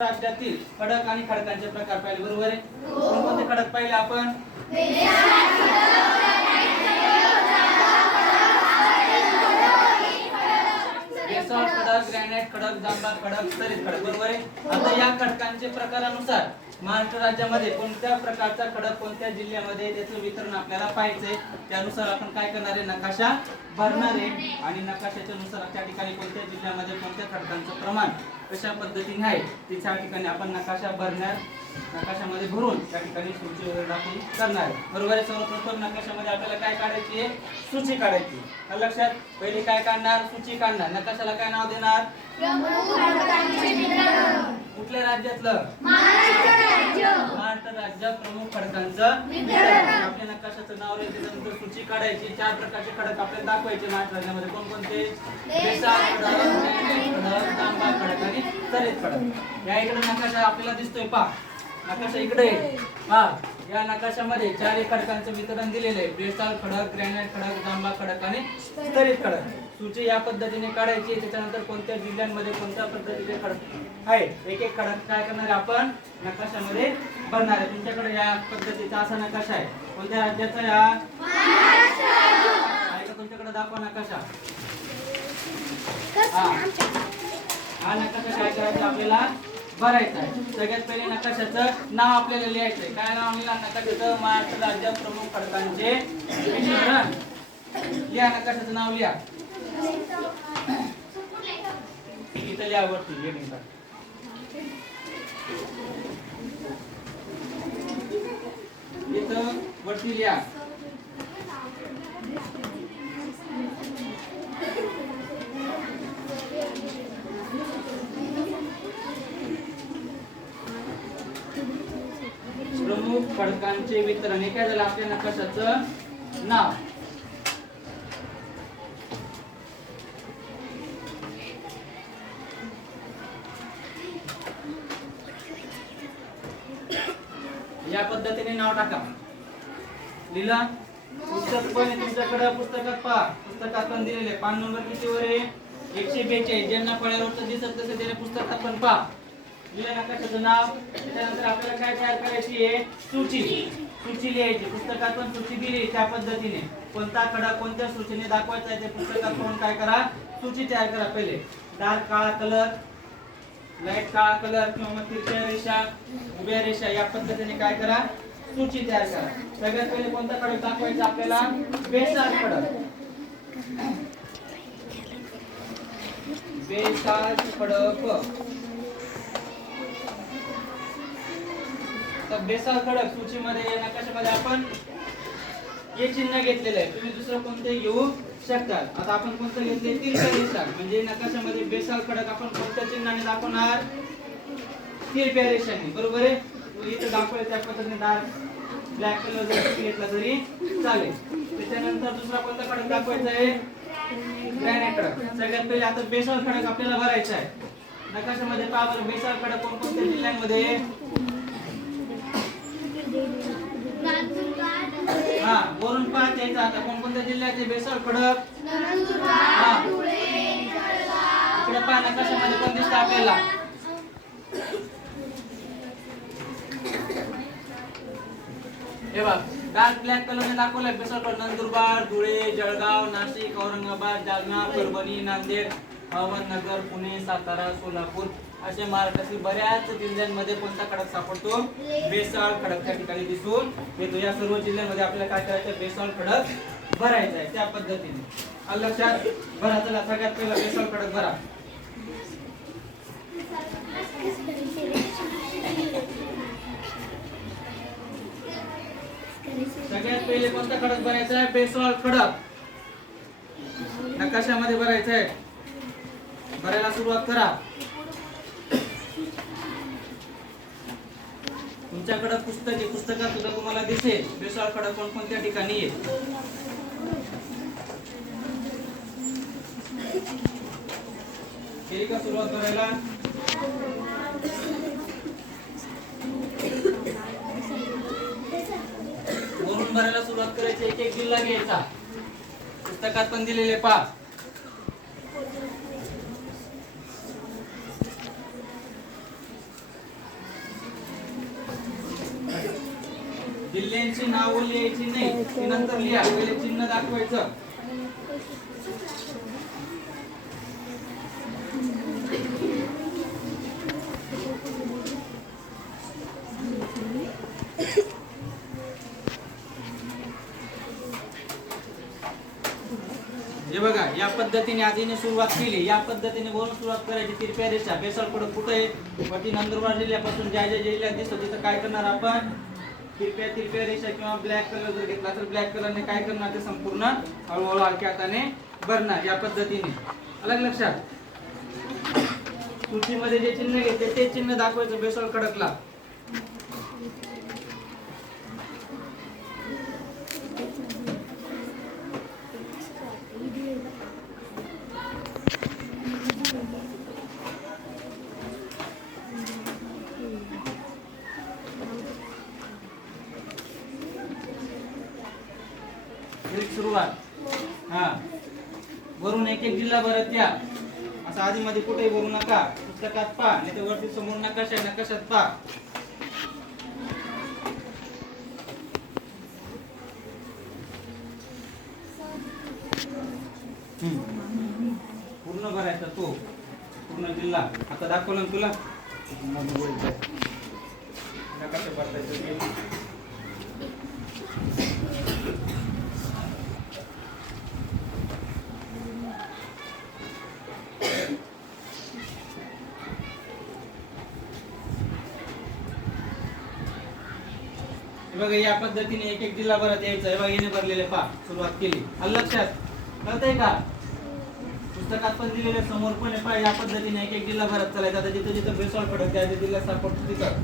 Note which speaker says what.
Speaker 1: राज्यातील खडक आणि खडकांचे प्रकार पाहिले. बरोबर आहे? कोणकोणते खडक पाहिले आपण? बेसॉल्ट खडक ग्रॅनाइट खडक जांभा खडक स्तरीत खडक. बरोबर आहे? आता या खडकांचे प्रकारानुसार महाराष्ट्र राज्यामध्ये कोणत्या प्रकारचा खडक कोणत्या जिल्ह्यामध्ये त्याचं वितरण आपल्याला पाहायचंय? त्यानुसार आपण काय करणार आहे? नकाशा भरणार आहे. आणि नकाशाच्या नुसार त्या ठिकाणी कोणत्या जिल्ह्यामध्ये कोणत्या खडकांचं प्रमाण कशा पद्धतीने आहे ते त्या ठिकाणी आपण नकाशा भरणार नकाशामध्ये भरून त्या ठिकाणी सूची वगैरे करणार आहे. बरोबर आहे सर्वप्रथम नकाशामध्ये आपल्याला काय काढायची आहे? सूची काढायची आहे. लक्षात पहिले काय काढणार? सूची काढणार. नकाशाला काय नाव देणार? कुठल्या राज्यातलं? महाराष्ट्र राज्यात प्रमुख खडकांचं आपल्या नकाशाचं नाव लिहायचं सूची काढायची. चार प्रकारचे खडक आपल्याला दाखवायचे महाराष्ट्र राज्यामध्ये. कोणकोणते बेसाळ खडक ग्रॅनाइट खडक तांबा खडक खडक या इकडे नकाशा आपल्याला दिसतोय पा नकाशा इकडे. पहा या नकाशामध्ये चार खडकांचं वितरण दिलेलं आहे. बेसाळ खडक ग्रॅनाइट खडक जांभा खडक आणि स्तरीत खडक. सूची या पद्धतीने काढायची. त्याच्यानंतर कोणत्या जिल्ह्यांमध्ये कोणत्या पद्धतीचे खडक आहे एक एक खडक काय करणार आपण? नकाशामध्ये भरणार आहे. तुमच्याकडे या पद्धतीचा असा नकाशा आहे. कोणत्या राज्याचा या तुमच्याकडे दाखवा नकाशा. हा नकाशा काय करायचा आपल्याला? भरायचा आहे. सगळ्यात पहिले नकाशाचं नाव आपल्याला लिहायचं आहे काय नाव लिहिला नकाशाचं महाराष्ट्र राज्य प्रमुख फडकांचे वितरण लिहा नकाशाचं नाव लिहा. इथं लिहा वरती heading इथं वरती लिहा. प्रमुख वितरण. हे काय झालं? आपल्या नकाशाचं नाव. या पद्धतीने नाव टाका. लिहिला पुस्तक पण तुमच्याकडे पुस्तकात पहा. पुस्तकात पण दिलेले पान नंबर किती वर आहे? एकशे बेचाळीस. ज्यांना फळ्यावरचं दिसत तसं त्याने पुस्तकात पण पहा. नाव. त्यानंतर आपल्याला काय तयार करायची आहे? सूची. सूची लिहायची. पुस्तकात पण सूची दिली त्या पद्धतीने. कोणता खडा कोणत्या सूचीने दाखवायचा आहे ते पुस्तकात पाहून काय करा? सूची तयार करा पहिले. डार्क काळा कलर लाइट काळा कलर किंवा मग तिरक्या रेषा उभ्या रेषा या पद्धतीने काय करा? सूची तयार करा. सगळ्यात पहिले कोणता खडक दाखवायचा आपल्याला? बेसार खडक बेसार खडक तर खडक सूचीमध्ये नकाशामध्ये आपण हे चिन्ह घेतलेलं आहे. तुम्ही दुसरं कोणते घेऊ शकतात. आता आपण कोणतं घेतले तिरक्या रेषा म्हणजे नकाशामध्ये बेसाल खडक आपण कोणत्या चिन्हाने दाखवणार? तिरप्या रेषाने बरोबर आहे? इथं दाखवलं त्या पद्धतीने डार्क ब्लॅक कलर जर घेतला तरी चालेल. त्याच्यानंतर दुसरा कोणता खडक दाखवायचा आहे? ग्रॅनाइट खडक सगळ्यात पहिले आता बेसाळ खडक आपल्याला भरायचा आहे. नकाशामध्ये पावर बेसाल खडक कोणकोणत्या जिल्ह्यांमध्ये वरून पाच यायचं आता कोणकोणत्या जिल्ह्याचे बेसळ खडक हा. इकडे पहा नकाशामध्ये म्हणजे कोण दिसतं आपल्याला? हे बघ डार्क ब्लॅक कलरने दाखवलंय बेसाळ खडक नंदुरबार धुळे जळगाव नाशिक औरंगाबाद जालना परभणी नांदेड अहमदनगर पुणे सातारा सोलापूर. असे महाराष्ट्रातील बऱ्याच जिल्ह्यांमध्ये कोणता खडक सापडतो? बेसाळ खडक त्या ठिकाणी दिसून येतो. या सर्व जिल्ह्यांमध्ये आपल्याला काय करायचं? बेसाळ खडक भरायचा आहे. त्या पद्धतीने. लक्षात भरा. चला सगळ्यात पहिला बेसाळ खडक भरा. सगळ्यात पहिले कोणता खडक भरायचा आहे? बेसाळ खडक नकाशामध्ये भरायचा आहे. भरायला सुरुवात करा. तुमच्याकडे पुस्तक आहे पुस्तकात सुद्धा तुम्हाला दिसेल. बेसाळ खडक कोणकोणत्या ठिकाणी आहे? केली का सुरुवात करायला? वरून भरायला सुरुवात करायची एक एक जिल्हा घ्यायचा. पुस्तकात पण दिलेले पाच. जिल्ह्यांची नावं लिहायची नाही नंतर लिहा पहिले चिन्ह दाखवायचं. हे बघा या पद्धतीने आधीने सुरुवात केली. या पद्धतीने वरून सुरुवात करायची. तिरप्या रेषा. कडक कुठे? आहे वरती नंदुरबार जिल्ह्यापासून ज्या ज्या जिल्ह्यात दिसतो. तिथं काय करणार आपण? तिरप्या तिरप्या रेषा किंवा ब्लॅक कलर जर घेतला तर ब्लॅक कलरने काय करणार? ते संपूर्ण हळूहळू हलक्या हाताने भरणार या पद्धतीने. अलग लक्षात. सूचीमध्ये जे चिन्ह घेतले ते चिन्ह दाखवायचं बेसल कडकला एक सुरुवात हा वरून बरं त्या. भरत असं आधी मध्ये कुठेही भरू नका. पुस्तकात पा नाही तर वरती समोर नकाशा आहे, नकाशात पा पूर्ण भरायचा तो. पूर्ण जिल्हा आता दाखवला ना तुला? नकाशा भरतायचं बघा या पद्धतीने एक एक जिल्हा भरत यायचं हे बघा हिने भरलेले पा सुरुवात केली. आलं लक्षात कळतंय का? पुस्तकात पण दिलेले समोर पण आहे. पहा या पद्धतीने एक एक जिल्हा भरत चालायचं. आता जिथं जिथं बेसॉल पडत त्या जिल्ह्यात सापडतो तिथं.